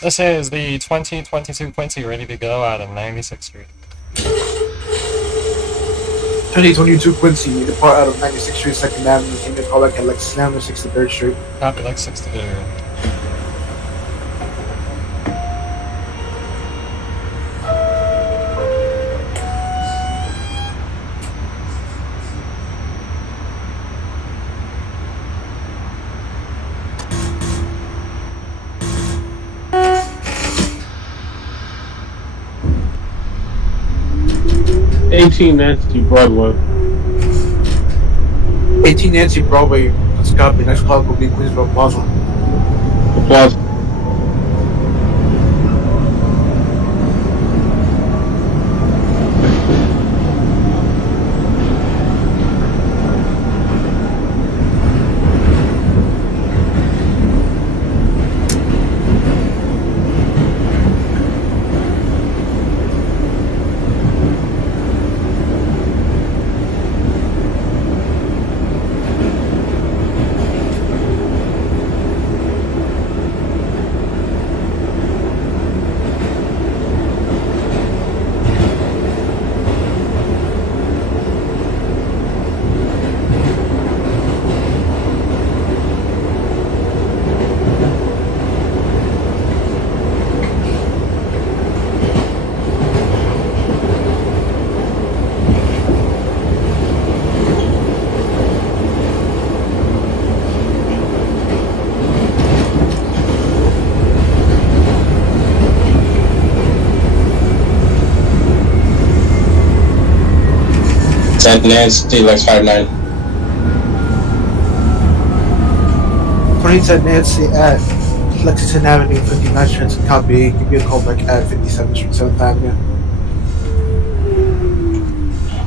This is the 2022 Quincy ready to go out of 96th Street. 2022 Quincy, depart out of 96th Street, 2nd Avenue, aim to call back at Lexus Avenue, 63rd Street. Copy, like 63. 18 Nancy Broadway. 18 Nancy Broadway, let's copy. Next call will be Queensboro Plaza. The Plaza. Nancy, like 59. 2010 Nancy at Lexington Avenue, 59th Street, copy. Give me a call back at 57th Street, 7th Avenue.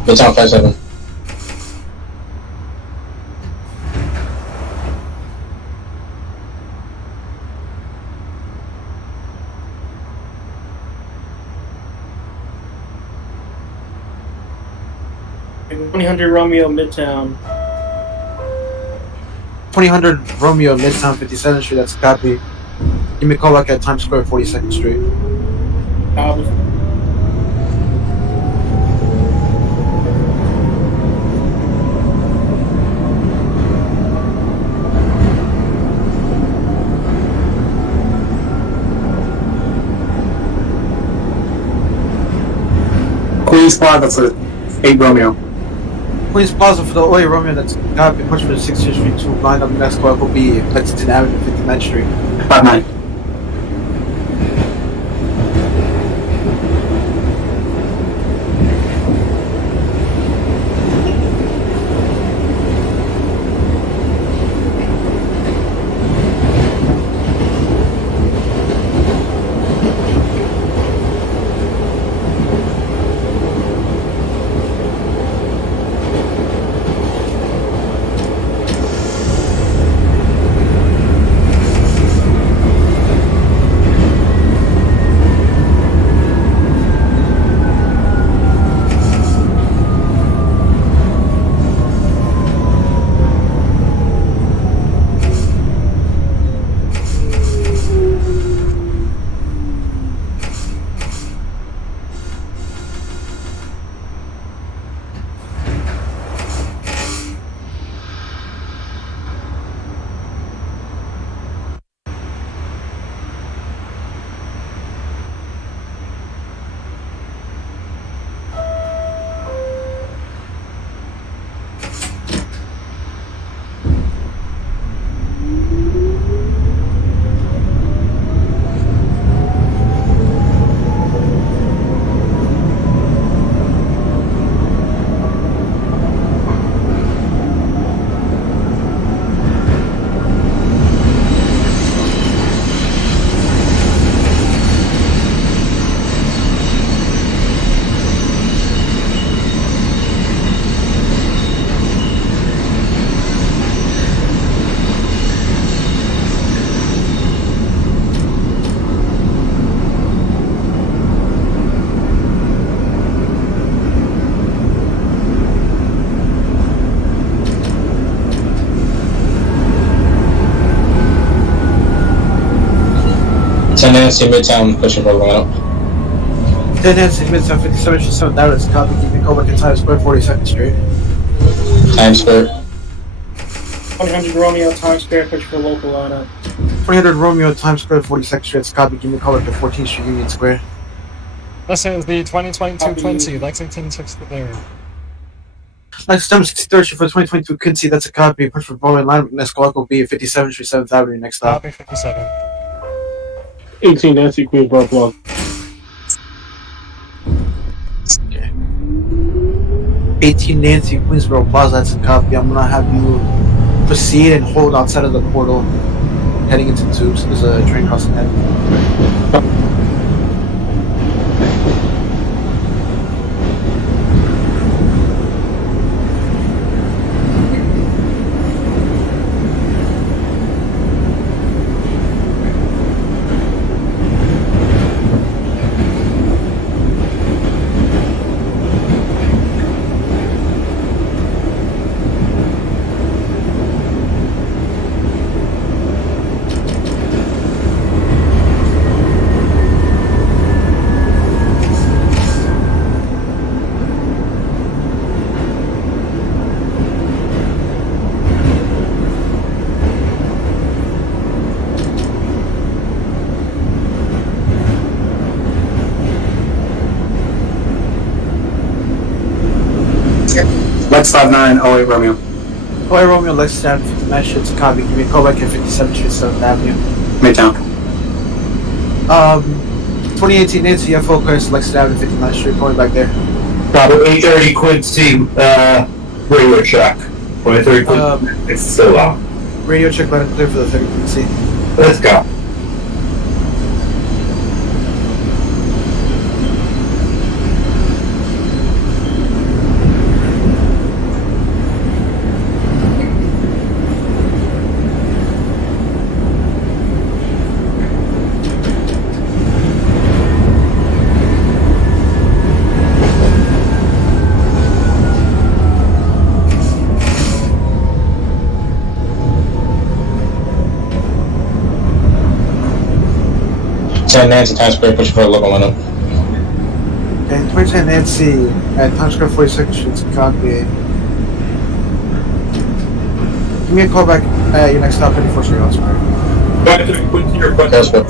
Midtown 57. Romeo Midtown. 2000 Romeo, Midtown, 57th Street, that's copy. Give me a call back at Times Square, 42nd Street. Queens Plaza for 8 Romeo. Queens Plaza for the OA Romeo, that's copy. Push for the 60th Street, 2 line up. Next call will be Lexington Avenue, 59th Street. 59. 10 Nancy Midtown pushing for Lano. 10 Nancy, Midtown 57 Street 7th Avenue. It's a copy. Give me a call back in Times Square 42nd Street. Times Square. 100 Romeo, Times Square, push for local lineup. 300 Romeo, Times Square 42nd Street. It's a copy. Give me a call back at 14th Street, Union Square. This is the 2022-20 Lexington 63rd. Lexington 63rd Street for 2022 Quincy. That's a copy. Push for Broadway line. Next call will be at 57th Street 7th Avenue. Next stop. Copy 57. 18 Nancy Queensboro Plaza. 18 Nancy, Queensboro Plaza. That's a copy. I'm gonna have you proceed and hold outside of the portal, heading into the tubes. There's a train crossing ahead. Lex 59, 08 Romeo. Hawaii Romeo, Lexington 59 Street. It's a copy. Give me a call back at 57th Street 7th Avenue. Midtown. 2018 Nancy, UFO clearance, Lexington Avenue, 59th Street. Going back there. Probably 830 Quincy, radio check. 2030 Quincy, it's still out. Radio check, let it clear for the 30 Quincy. Let's go. Nancy Times Square pushing for local lineup. Okay, 2010 Nancy at Times Square 42nd Street. It's a copy. Give me a call back at your next stop, 54th Street, Oscar. 2030 Quincy, your Times Square.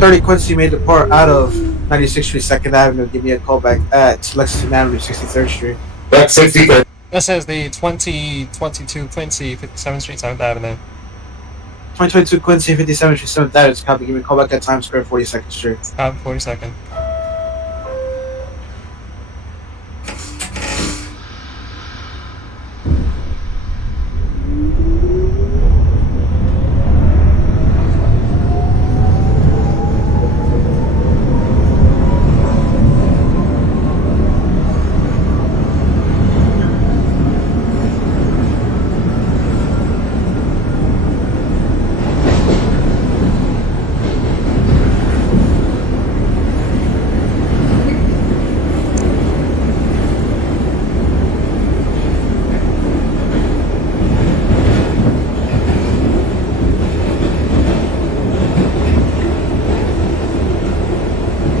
30 Quincy may depart out of 96th Street, 2nd Avenue. Give me a call back at Lexington Avenue, 63rd Street. That's 63rd. This is the 2022 Quincy 57th Street 7th Avenue. 2022 Quincy, 57th Street, 7th Avenue. It's a copy. Give me a call back at Times Square, 42nd Street. Copy 42nd.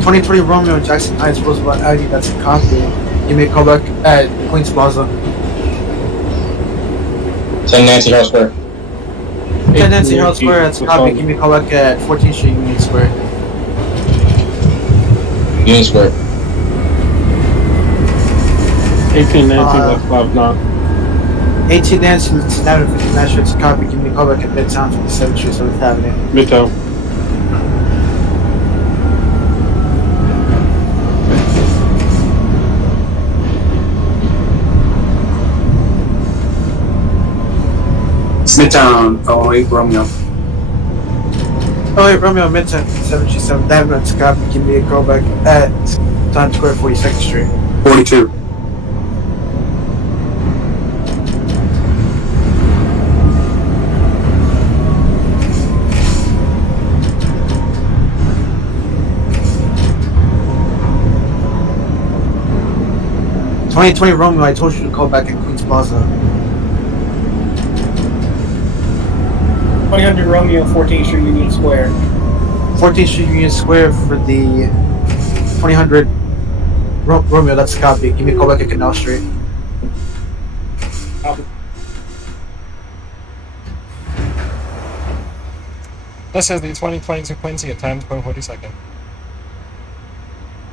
.2020 Romeo, Jackson Heights, Roosevelt Avenue. That's a copy. Give me a call back at Queens Plaza. 10 Nancy House Square. 10 Nancy Herald Square. That's a copy. Give me a call back at 14th Street, Union Square. Union Square. 18 Nancy West 59. 18 Nancy, Lexington Avenue, 59th Street. That's a copy. Give me a call back at Midtown, 57th Street, 7th Avenue. Midtown. 08 Romeo. Oh wait, Romeo, Midtown, 57th Street, 7th Avenue. That's a copy. Give me a call back at Times Square, 42nd Street. 42. 2020 Romeo, I told you to call back at Queens Plaza. 2000 Romeo, 14th Street, Union Square. 14th Street Union Square for the 2000 Romeo, that's a copy. Give me a call back at Canal Street. Copy. This is the 2022 Quincy at Times Square 42nd.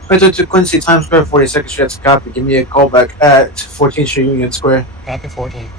22 Quincy, Times Square, 42nd Street, that's a copy. Give me a call back at 14th Street Union Square. Copy 14.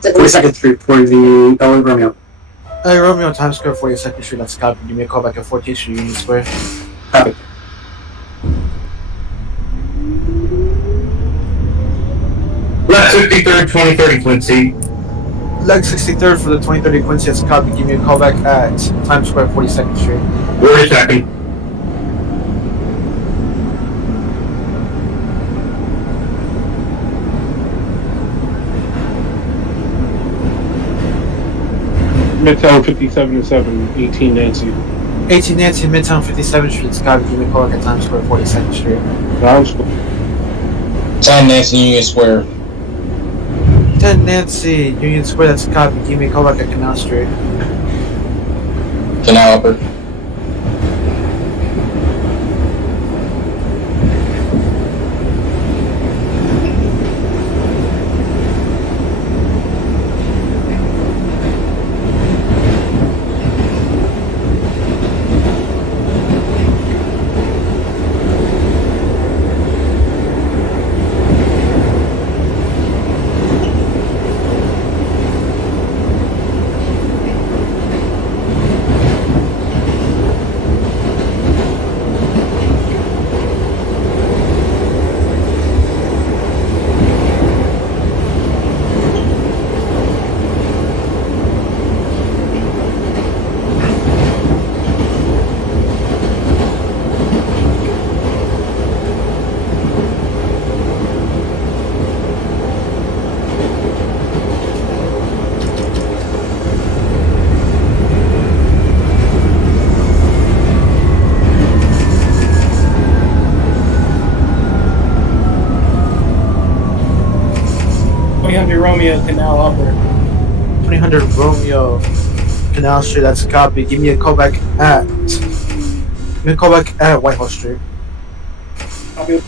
It's 42nd Street for the OA Romeo. Hey, Romeo, Times Square, 42nd Street, that's a copy. Give me a call back at 14th Street Union Square. Copy. Left 63rd, 2030 Quincy. Leg 63rd for the 2030 Quincy, that's a copy. Give me a call back at Times Square, 42nd Street. Where is checking? Midtown 57 and 7, 18 Nancy. 18 Nancy, Midtown 57th Street, that's a copy. Give me a call back at Times Square, 42nd Street. Times Square. 10 Nancy Union Square. 10 Nancy, Union Square, that's a copy. Give me a call back at Canal Street. Canal Upper. Romeo, Canal Upper. 2000 Romeo, Canal Street, that's a copy. Give me a call back at Whitehall Street. Copy.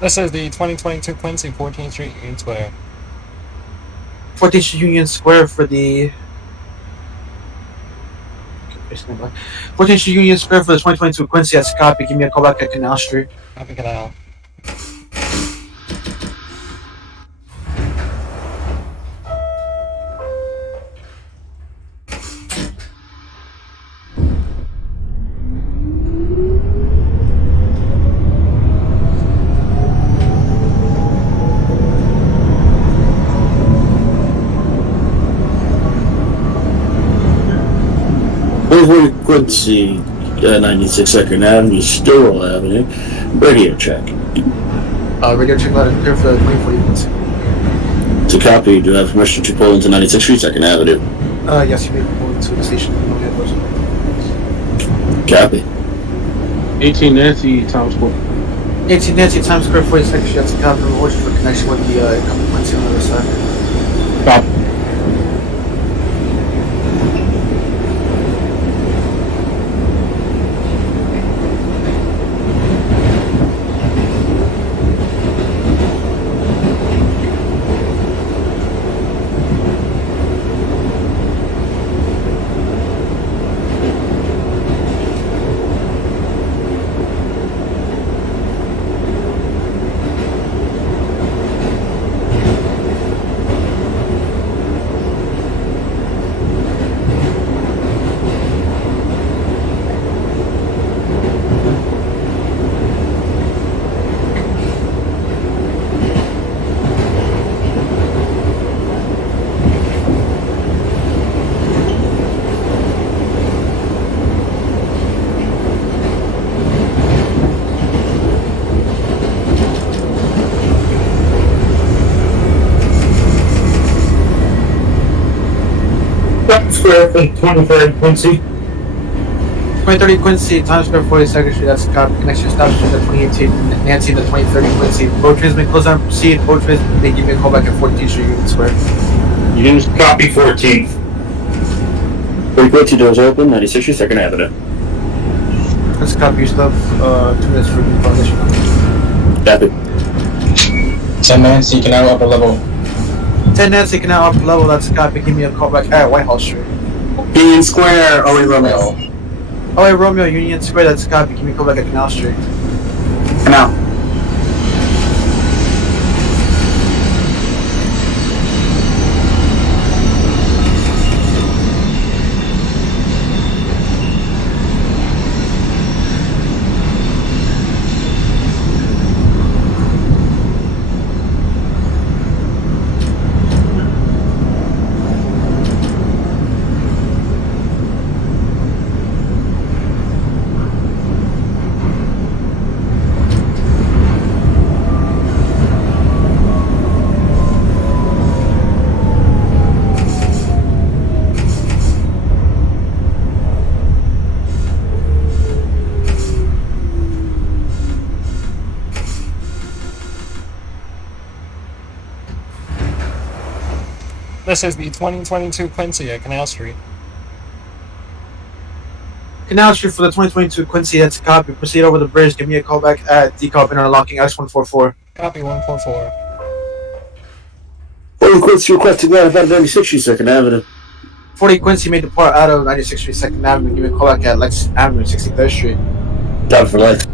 This is the 2022 Quincy 14th Street Union Square. 14th Street Union Square for the 14th Street Union Square for the 2022 Quincy, that's a copy. Give me a call back at Canal Street. Copy Canal. Quincy, 96 Second Avenue, Stowell Avenue. Radio check. Radio check loud and clear for the 2040 Quincy. To copy, do I have permission to pull into 96th Street, 2nd Avenue? Yes, you may pull into the station. Copy. 18 Nancy, Times Square. 18 Nancy Times Square 42nd Street. That's a copy. We're watching for connection with the incoming Quincy on the other side. Copy. Times Square for 23rd Quincy. 2030 Quincy, Times Square 42nd Street. That's a copy. Connection established at the 2018 Nancy and the 2030 Quincy. Both trains may close down and proceed. Both trains may give me a call back at 14th Street, Union Square. Units. Copy 14th. 30 Quincy doors open, 96th Street, 2nd Avenue. That's a copy. Your stuff. 2 minutes for the foundation. Copy. 10 Nancy, Canal upper level. 10 Nancy Canal upper level. That's a copy. Give me a call back at Whitehall Street. Union Square, OE Romeo. Oh, hey, Romeo, Union Square. That's a copy. Give me a call back at Canal Street. Canal. This is the 2022 Quincy at Canal Street. Canal Street for the 2022 Quincy. That's a copy. Proceed over the bridge. Give me a call back at decop and unlocking X144. Copy 144. 40 Quincy requesting that about 96th Street, 2nd Avenue. 40 Quincy may depart out of 96th Street, 2nd Avenue. Give me a call back at Lex Avenue, 63rd Street. Time for life.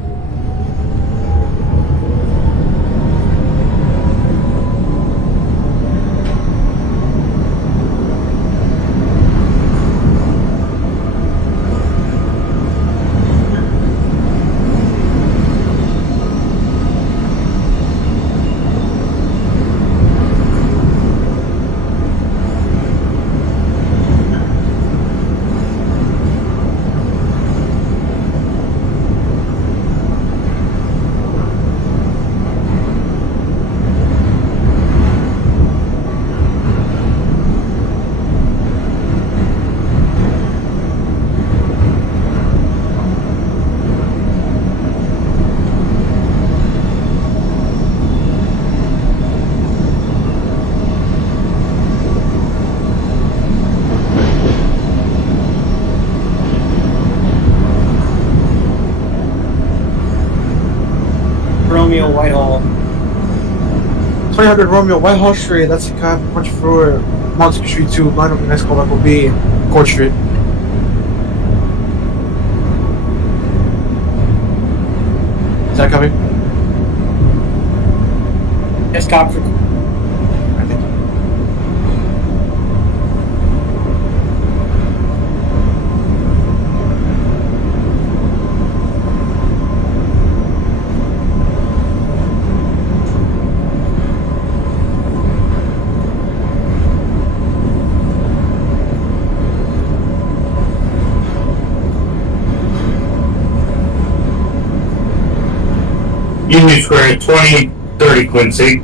Romeo, Whitehall. 2000 Romeo, Whitehall Street. That's a copy. Punch for Montesquieu Street 2. Line up the next call back will be Court Street. Is that a copy? Yes, copy. I think. Union Square, 2030 Quincy.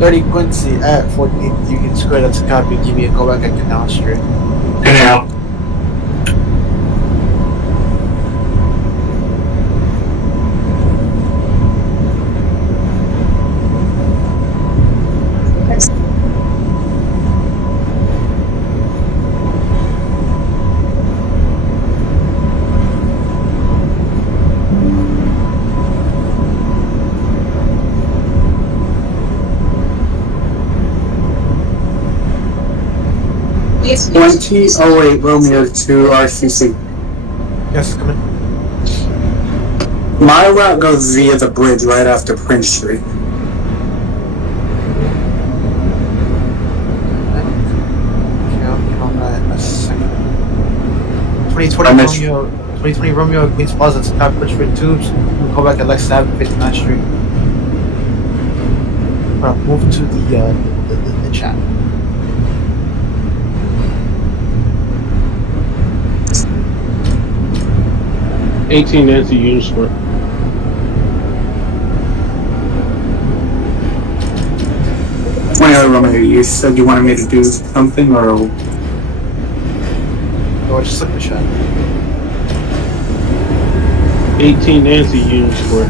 30 Quincy at 14th Union Square. That's a copy. Give me a call back at Canal Street. Canal. 2008 Romeo to RCC. Yes, come in. My route goes via the bridge right after Prince Street. Okay, I'll get on that in a second. 2020 I missed- Romeo, 2020 Romeo Queens Plaza to Top Bridge Street Tubes. We'll call back at Lexus Avenue, 59th Street. Well, move to the chat. Eighteen Nancy Union Square. Romeo, you said you wanted me to do something, or Or just look at the chat. 18 Nancy Union Square.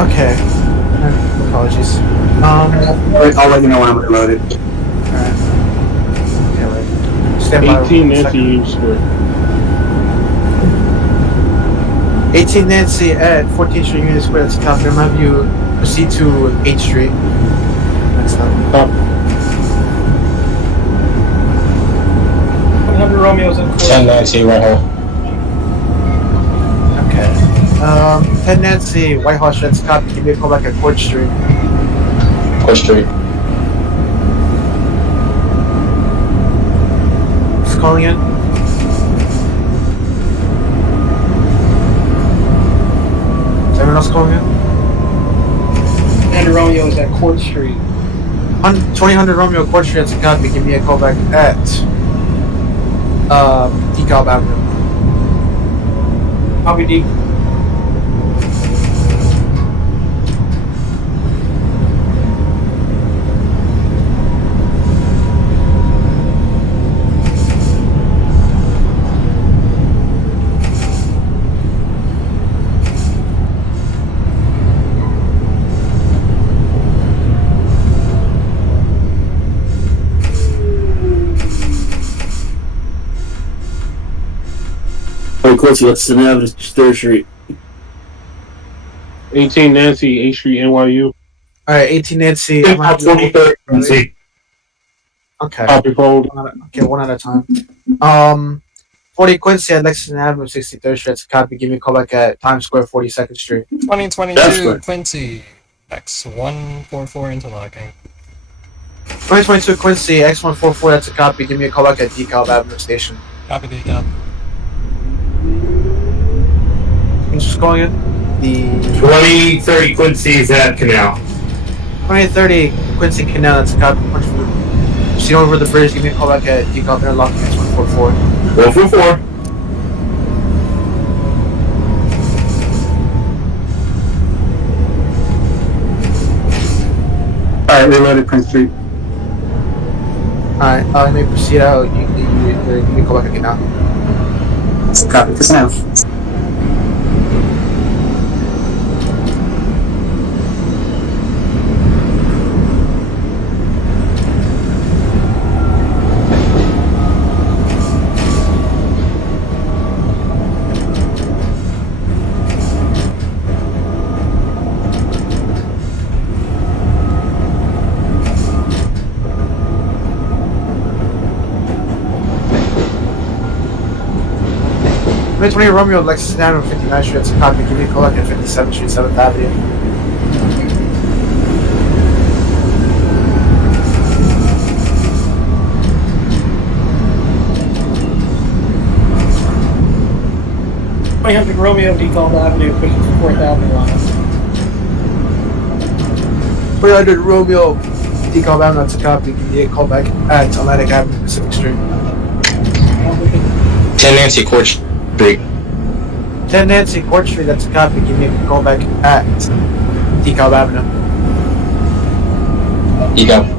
Okay. Apologies. I'll let you know when I'm reloaded. Alright. Okay, wait. Stand by 18 1 Nancy second. Union Square. 18 Nancy at 14th Street Union Square. That's top. I'm have you proceed to 8th Street. Next time. Top. 100 Romeo's in court. 10 Nancy, Whitehall. Okay. 10 Nancy, Whitehall Sheds copy. Give me a call back at Court Street. Court Street. Just calling in. Is everyone else calling in? 100 Romeo is at Court Street. 2000 Romeo Court Street, that's a copy. Give me a call back at DeKalb Avenue. Copy D. Alright, Quincy, let's send Avenue to 3rd Street. 18 Nancy, 8th Street, NYU. Alright, 18 Nancy. I'm gonna have you- 23rd Quincy. Okay. Copy fold. Okay, one at a time. 40 Quincy at Lexington Avenue, 63rd Street. That's a copy. Give me a call back at Times Square, 42nd Street. 2022 That's good. Quincy. X144 interlocking. 2022 Quincy, X144. That's a copy. Give me a call back at DeKalb Avenue Station. Copy decap. Who's just calling in? The 2030 Quincy's at Canal. 2030 Quincy Canal. That's a copy. Punch through. See over the bridge. Give me a call back at DeKalb Interlocking X144. 144. Alright, reloaded Prince Street. Alright, let me proceed out. You give me a call back at Canal. Copy for now. Mid 20 Romeo, Lexington Avenue, 59th Street. That's a copy. Give me a call back at 57th Street, 7th Avenue. I have the Romeo DeKalb Avenue, pushing to 4th Avenue line. 300 Romeo, DeKalb Avenue. That's a copy. Give me a call back at Atlantic Avenue, Pacific Street. 10 Nancy, Court Street. 10 Nancy, Court Street. That's a copy. Give me a call back at DeKalb Avenue. You go.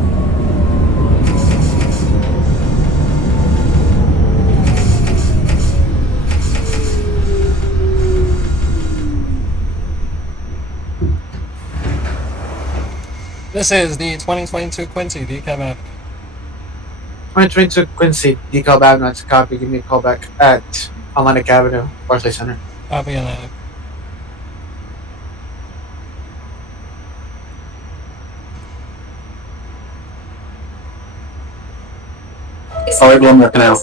This is the 2022 Quincy Decab app. 2022 Quincy, DeKalb Avenue, that's a copy. Give me a call back at Atlantic Avenue, Barclays Center. Copy on that. Alright, Romeo Canal.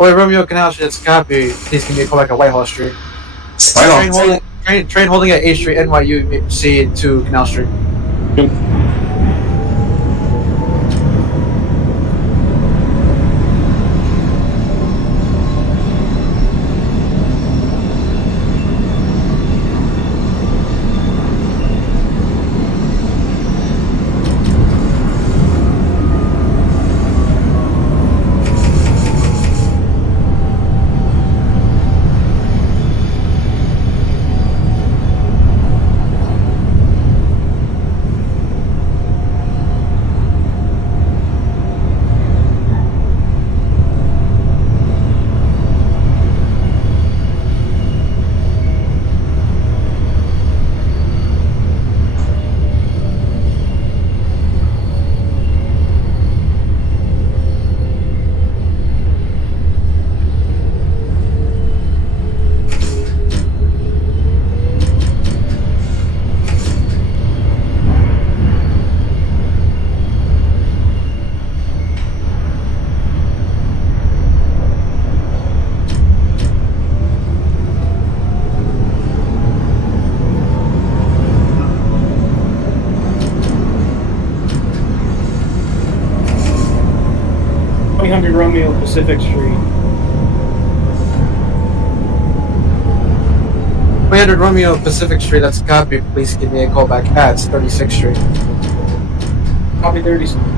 Oh, Romeo Canal, that's a copy. Please give me a call back at Whitehall Street. Train holding at A Street, NYU, you may proceed to Canal Street. Yep. Romeo Pacific Street. 300 Romeo Pacific Street, that's a copy. Please give me a call back at 36th Street. Copy 30.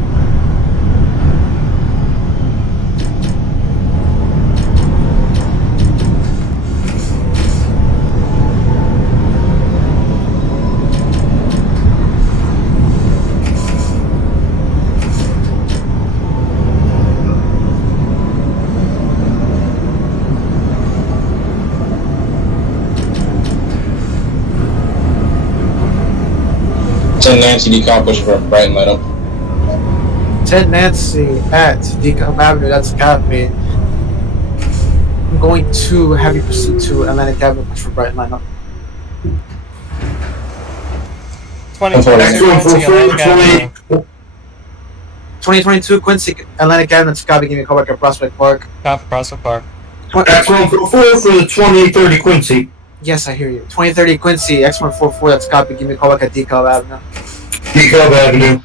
Nancy DeKalb pushing for Brighton, light up. 10 Nancy at DeKalb Avenue, that's a copy. I'm going to have you proceed to Atlantic Avenue, push for Brighton lineup. 2022 Quincy Atlantic Avenue. 2022 Quincy Atlantic Avenue, that's a copy. Give me a call back at Prospect Park. Copy Prospect Park. X144 for the 2030 Quincy. Yes, I hear you. 2030 Quincy, X144, that's a copy. Give me a call back at DeKalb Avenue. DeKalb Avenue.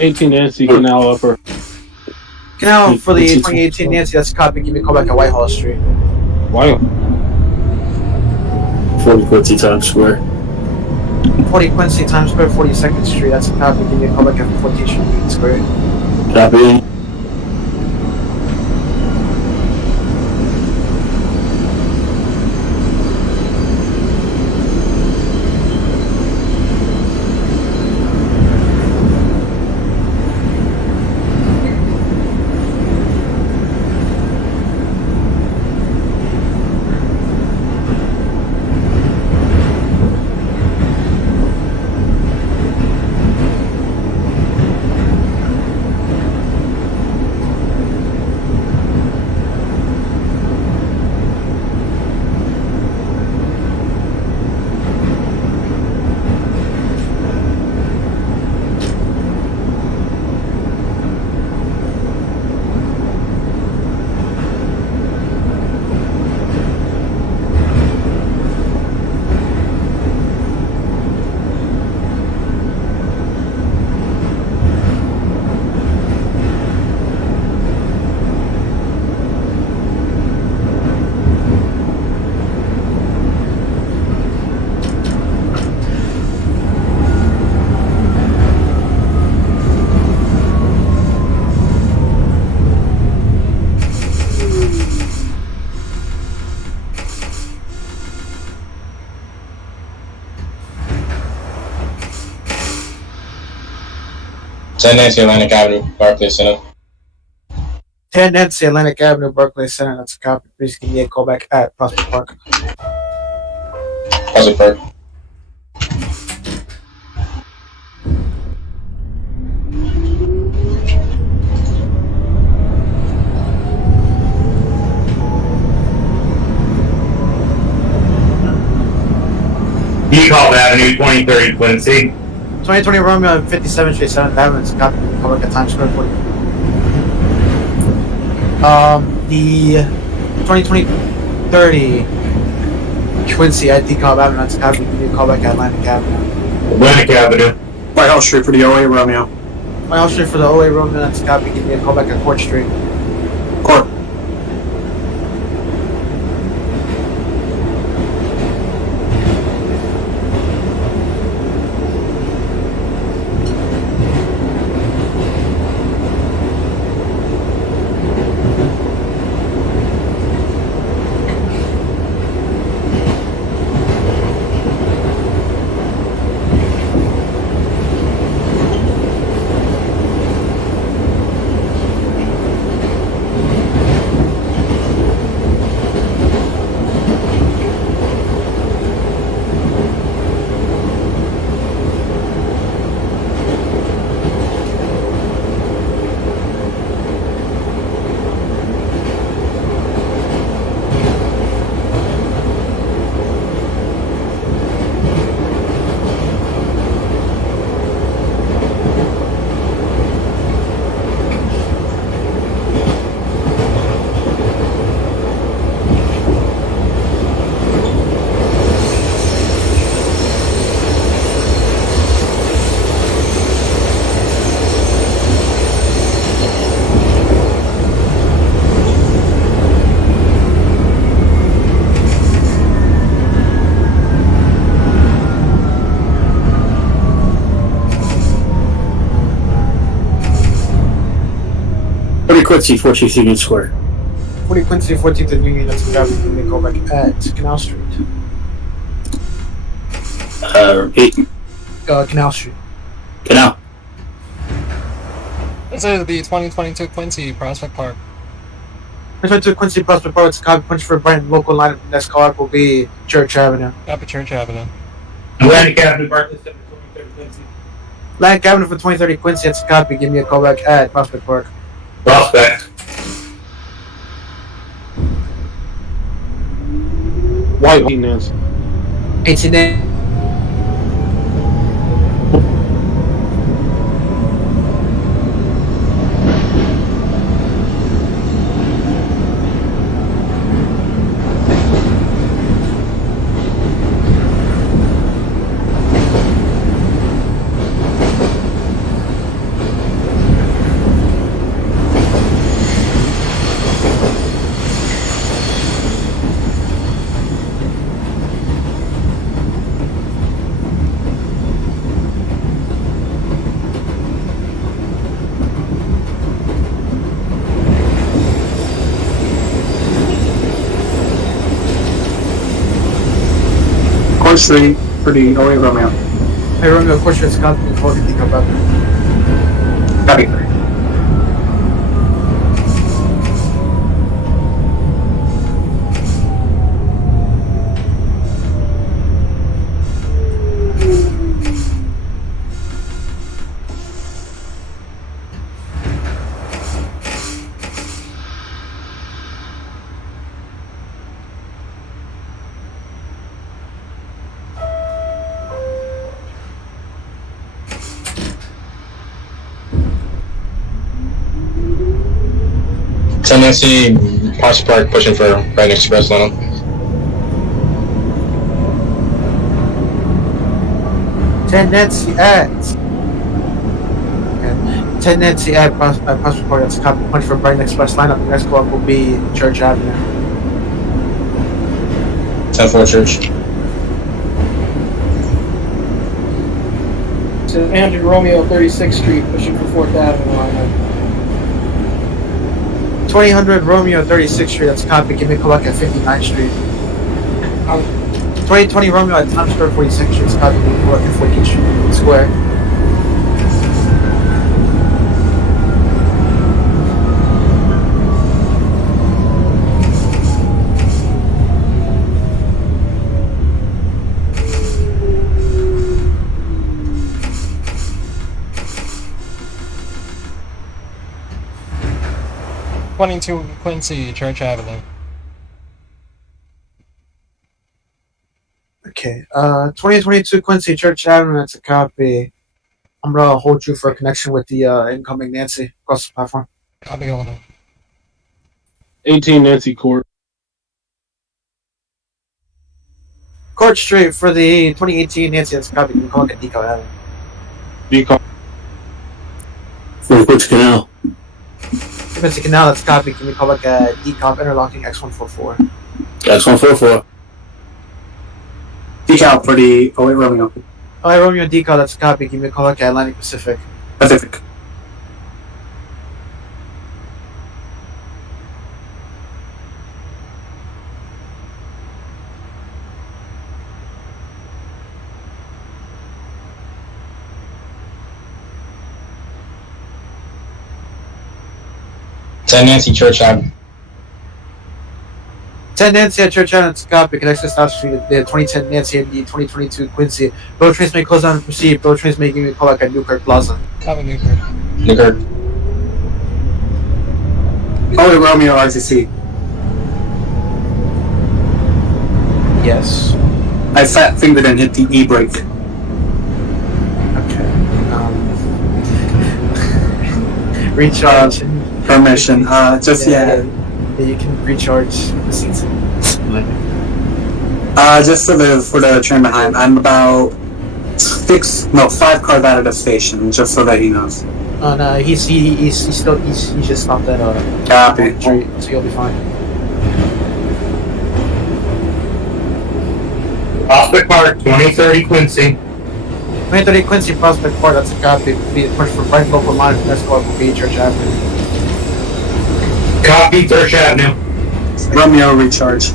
18 Nancy, Canal Upper. Canal for the 2018 Nancy, that's a copy. Give me a call back at Whitehall Street. Wow. 40 Quincy Times Square. 40 Quincy, Times Square, 42nd Street, that's a copy. Give me a call back at 14th Street, Union Square. Copy. Nancy Atlantic Avenue, Barclays Center. 10 Nancy Atlantic Avenue, Barclays Center, that's a copy. Please give me a call back at Prospect Park. Prospect Park. DeKalb Avenue, 2030 Quincy. 2020 Romeo on 57th Street, 7th Avenue. It's copy. Call back at Times Square 40. The 2020-30 Quincy at DeKalb Avenue. That's copy. Give me a call back at Atlantic Avenue. Atlantic Avenue. White House Street for the OA Romeo. My house street for the OA Romeo. That's copy. Give me a call back at Court Street. Court. Quincy, 14th Union Square. 40 Quincy, 14th and Union. That's copy. Give me a call back at Canal Street. Repeat. Canal Street. Canal. This is the 2022 Quincy Prospect Park. Return to Quincy Prospect Park. It's copy. Punch for Brighton. Local line. Next call out will be Church Avenue. Up at Church Avenue. Atlantic Avenue, Barclays Center, 2030 Quincy. Atlantic Avenue for 2030 Quincy. That's copy. Give me a call back at Prospect Park. Prospect. White Nancy. 18 days. Court Street for the OA Romeo. Hey, Romeo, of course, it's copy. Call the DeKalb Avenue. Copy. Nancy, Prospect Park pushing for Brighton Express Leno. Tendency at. Okay. Tendency at Prospect Park. That's copy. Punch for Brighton Express lineup. The next call up will be Church Avenue. 10-4 Church. To Andrew Romeo, 36th Street, pushing for 4th Avenue lineup. 2000 Romeo, 36th Street. That's copy. Give me a call back at 59th Street. 2020 Romeo at Times Square, 46th Street. That's copy. Give me a call back at 14th Street Square. '22 Quincy, Church Avenue. Okay. Okay. 2022 Quincy Church Avenue. That's a copy. I'm gonna hold you for a connection with the incoming Nancy across the platform. Copy all of it. 18 Nancy Court. Court Street for the 2018 Nancy. That's a copy. You can call it a decal Avenue. Decal. 46 Canal. Quincy Canal. That's a copy. Can we call like a decomp interlocking X144? X144. Decal for the 08 Romeo. Oh, I Romeo decal. That's a copy. Give me a call like Atlantic Pacific. Pacific. Ten Nancy Church Avenue. 10 Nancy at Church Avenue. That's a copy. Connects to South Street. The 2010 Nancy and the 2022 Quincy. Both trains may close down and proceed. Both trains may give me a call like at Newkirk Plaza. Copy Newkirk. Newkirk. 08 Romeo RTC. Yes. I fat fingered and hit the E brake. Okay. Recharge. Permission. Just yeah. You can recharge the seats. Just for the train behind. I'm about 5 cars out of the station, just so that he knows. Oh no, he's just stopped at Copy. street, so you'll be fine. Prospect Park, 2030 Quincy. 2030 Quincy Prospect Park. That's a copy. Be pushed for Brighton local line. That's called will be Church Avenue. Copy, Church Avenue. Romeo recharge.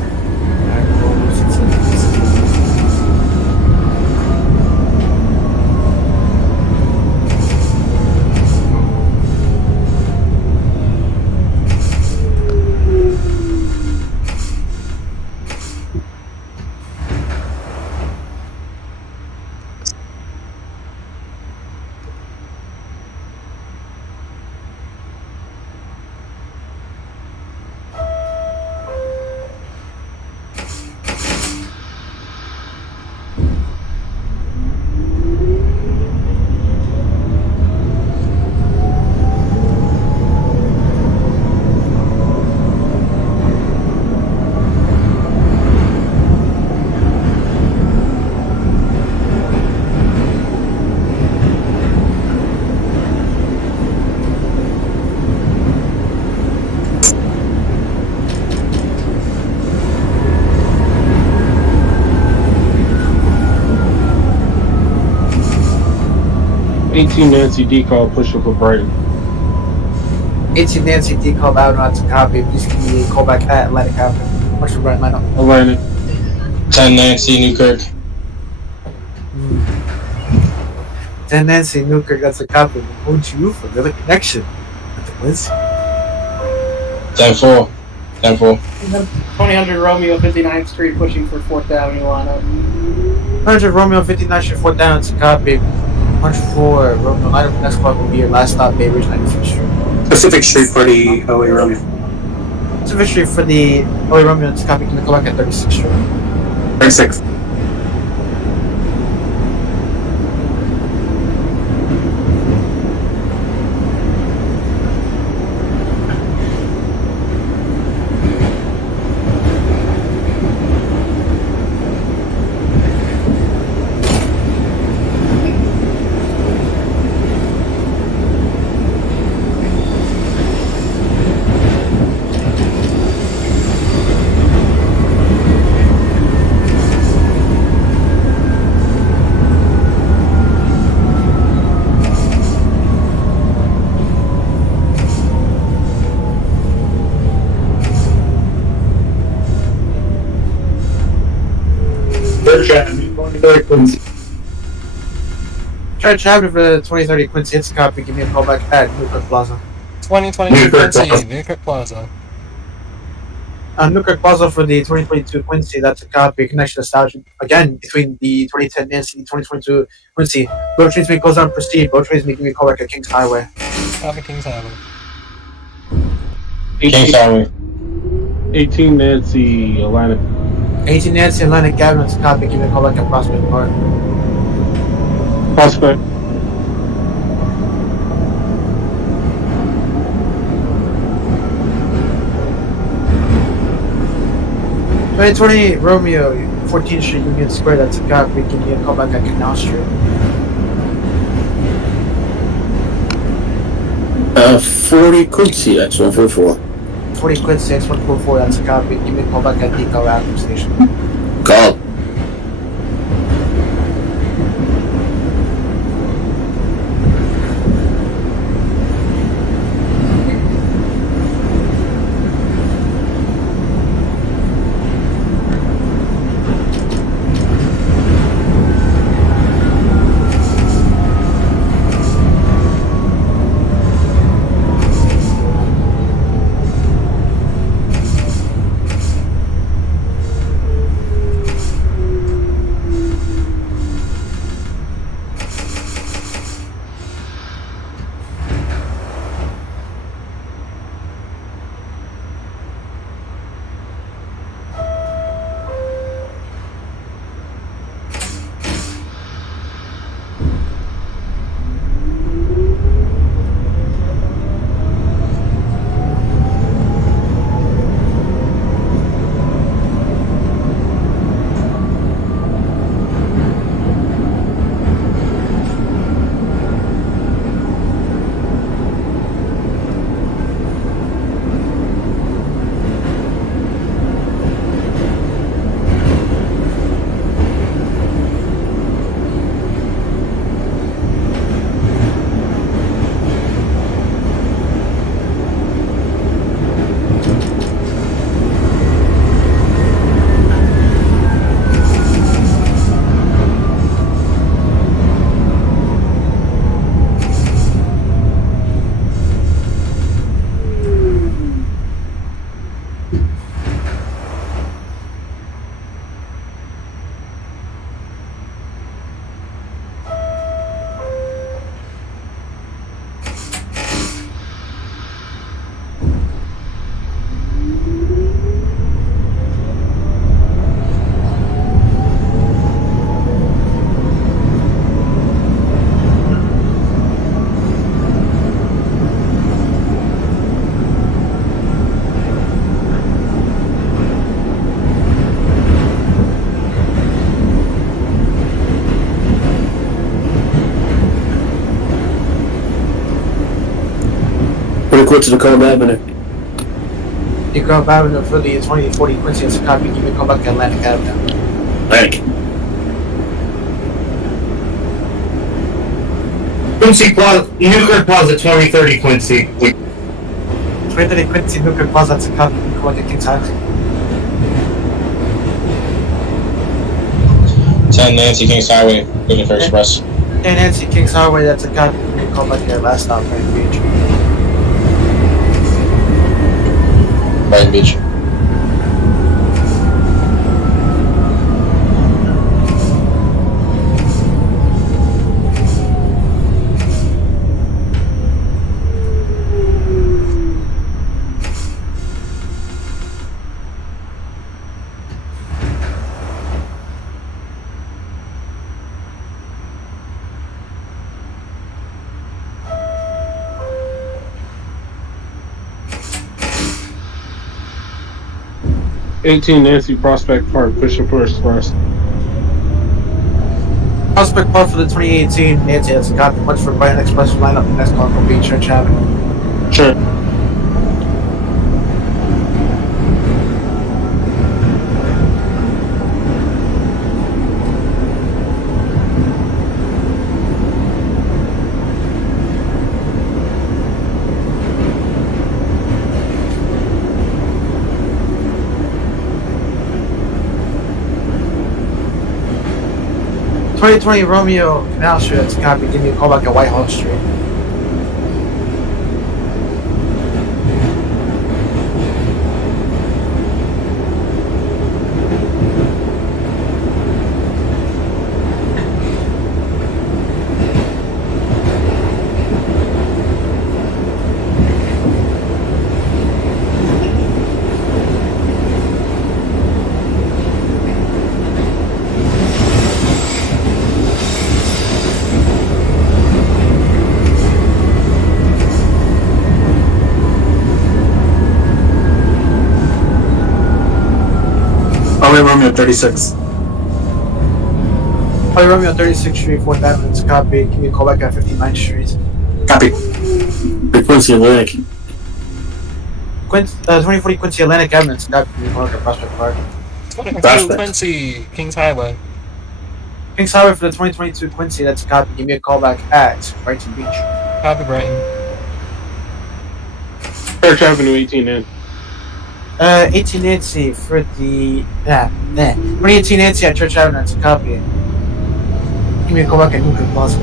Nancy decal pushing for Brighton. 18 Nancy decal out. That's a copy. Please give me a call back at Atlantic Avenue. Much for Brighton lineup. Atlantic. 10 Nancy Newkirk. 10 Nancy Newkirk. That's a copy. We'll hold you for the connection with the Quincy. 10-4. 10-4. 2000 Romeo 59th Street pushing for 4th Avenue lineup. 100 Romeo 59 Street 4th down. It's a copy. Punch 4 Romeo lineup. Next clock will be your last stop, Bay Ridge 95th Street. Pacific Street for the 08 Romeo. Pacific Street for the 08 Romeo. It's a copy. Can go back at 36th Street. 36. Church Avenue, 2030 Quincy. Church Avenue for the 2030 Quincy. It's a copy. Give me a call back at Newkirk Plaza. 2022 Newkirk Quincy, Plaza. Newkirk Plaza. Newkirk Plaza for the 2022 Quincy. That's a copy. Connection established again between the 2010 Nancy and the 2022 Quincy. Both trains may close down and proceed. Both trains may give me a call back at Kings Highway. Copy Kings Avenue. Kings Highway. 18 Nancy Atlantic. 18 Nancy Atlantic Avenue, it's a copy. Give me a call back at Prospect Park. Prospect. Right, 28 Romeo, 14th Street, Union Square, that's a copy. Give me a call back at Canal Street. 40 Quincy, X144. 40 Quincy, X144, that's a copy. Give me a call back at Deco Avenue Station. Call. Quit to the Column Avenue. Deco Avenue for the 2040 Quincy, that's a copy. Give me a call back at Atlantic Avenue. Atlantic. Quincy Plaza, Newkirk Plaza, 2030 Quincy. 2030 Quincy, Newkirk Plaza, that's a copy. Give me a call back at King's Highway. 10 Nancy Kings Highway, looking for Express. And Nancy King's Highway, that's a copy. Give me a call back at last stop, Brighton Beach. Brighton Beach. Eighteen Nancy Prospect Park, pushing for Express. Prospect Park for the 2018 Nancy, that's a copy. Much for Brighton Express lineup the next car will be Church Avenue. Sure. .20 Romeo Canal Street, that's a copy. Give me a call back at Whitehall Street. LA Romeo 36. LA Romeo 36th Street, 4th Avenue, it's a copy. Give me a call back at 59th Street. Copy. Quincy Atlantic. 2040 Quincy Atlantic Avenue, it's a copy. Give me a call back at Prospect Park. 22 Prospect. Quincy, Kings Highway. Kings Highway for the 2022 Quincy, that's a copy. Give me a call back at Brighton Beach. Copy, Brighton. Church Avenue 18N. 18 Nancy for the 2018 Nancy at Church Avenue. That's a copy. Give me a call back at Newkirk Plaza.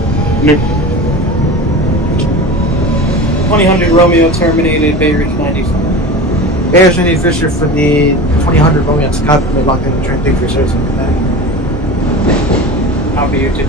2000 Romeo terminated, Bay Ridge 95. Bears Andy Fisher for the 2000 Romeo. That's a copy. They locked in the train. Thank you for your service. Copy you too.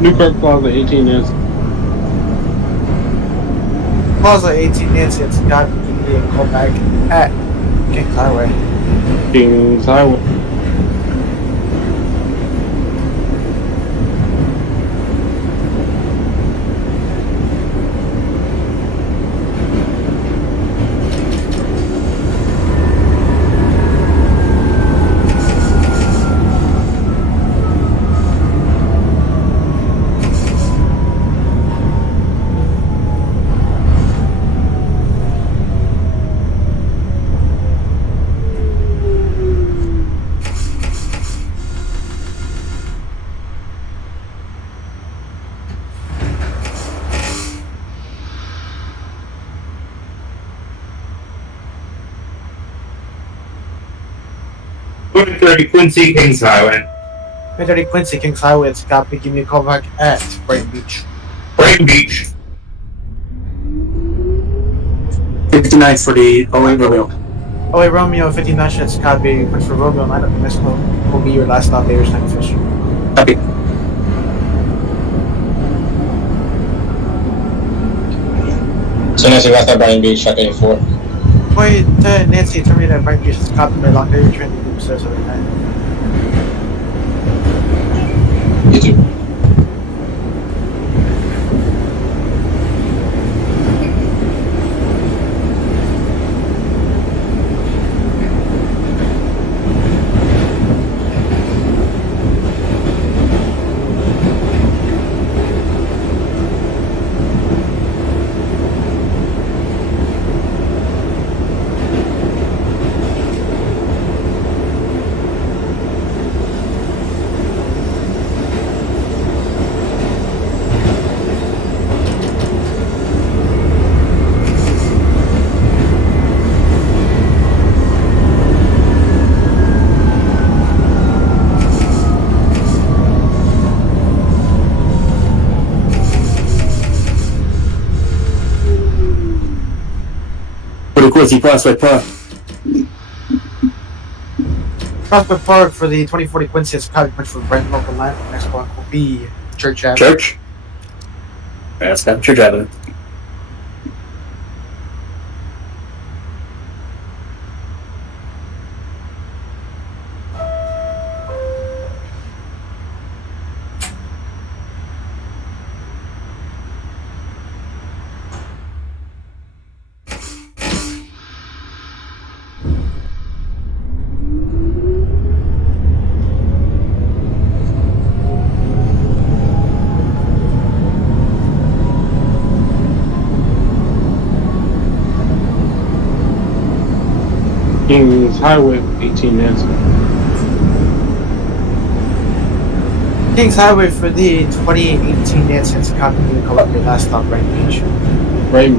Newkirk Plaza 18N. Plaza 18 Nancy. That's a copy. Give me a call back at Kings Highway. Kings Highway. Quincy Kings Highway. 2030 Quincy Kings Highway. It's a copy. Give me a call back at Brighton Beach. Brighton Beach. 59th for the LA Romeo. Oh, wait, Romeo 59 Street. It's a copy. But for Romeo, line up in Mexico will be your last stop. Bears Andy Fisher. Copy. So Nancy, last night Brighton Beach, check 84. Wait, Nancy, terminated at Brighton Beach. It's a copy. They locked in your train. Thank you for your service. You too. Quincy Prospect Park. Prospect Park for the 2040 Quincy. It's a copy. Punch for Brighton local line. Next one will be Church Avenue. Church. That's got Church Avenue. Kings Highway 18 Nancy. Kings Highway for the 2818 Nancy copy. You call up your last stop, Brighton Beach. Right.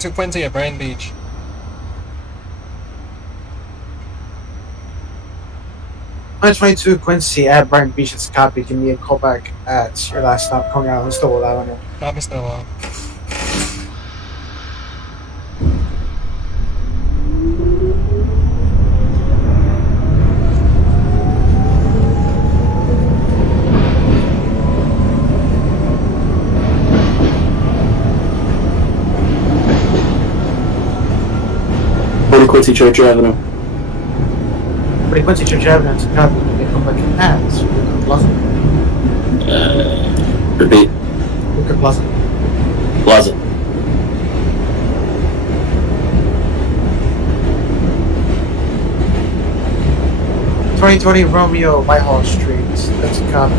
To Quincy at Brighton Beach. I 22 Quincy at Brighton Beach. It's a copy. Give me a call back at your last stop, Coney Island. Still alive on it. Copy still on. Quincy Church Avenue. Quincy Church Avenue. It's a copy. Give me a call back at Newkirk Plaza. Repeat. Newkirk Plaza. Plaza. (2020) Romeo Whitehall Street. That's a copy.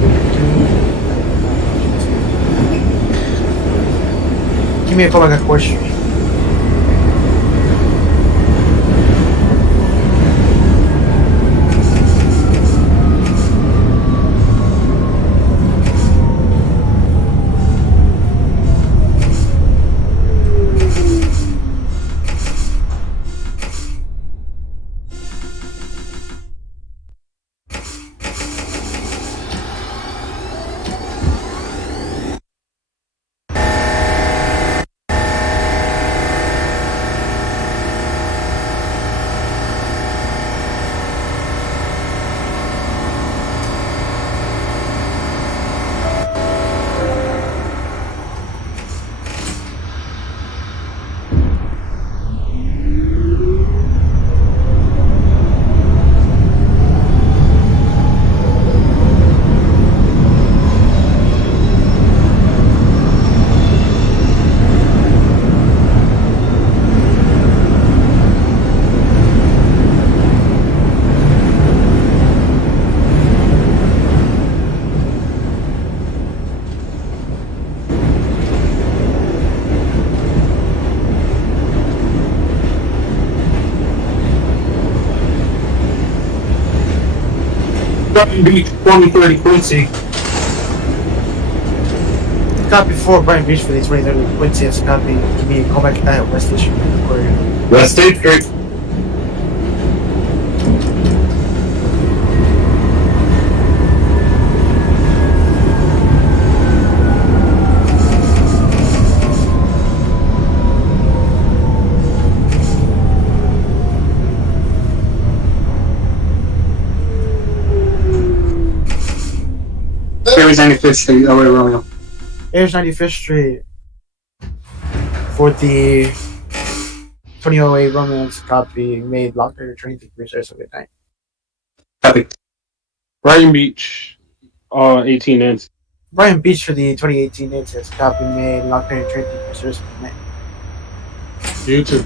Give me a call back at 4th Street. Brighton Beach, 2030 Quincy. Copy 4, Brighton Beach for the 2030 Quincy. That's a copy. Give me a call back at West Station. West State Street. Aries 95th Street, oh wait, Romeo. Here's 95th Street for the 2008 Romance copy made locker Trinity Research of midnight. Copy. Brighton Beach, 18 Nancy. Brighton Beach for the 2018 Nancy copy made locker Trinity Research of midnight. You too.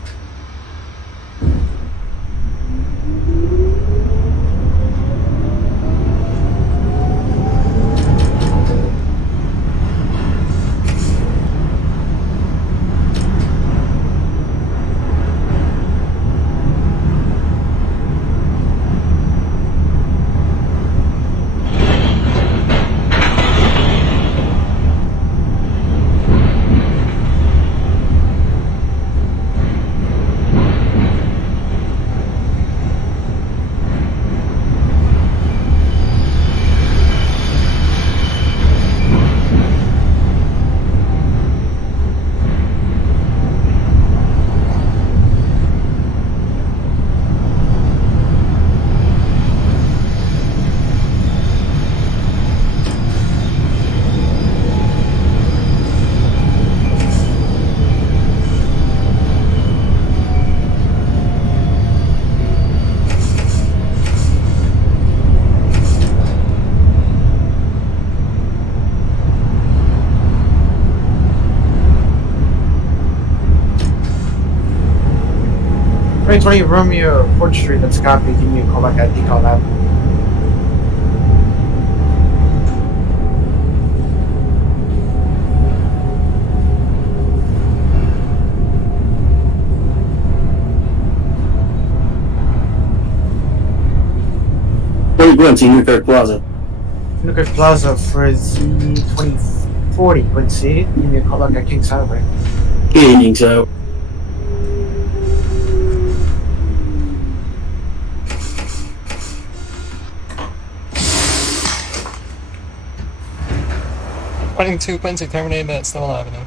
Right, 20 Romeo 4th Street, that's a copy. Give me a call back at Decal Lab. Quincy, Newkirk Plaza. Newkirk Plaza for the 2040 Quincy. Give me a call back at Kings Highway. Evening, so. Running 2 Quincy terminated at Stone Avenue.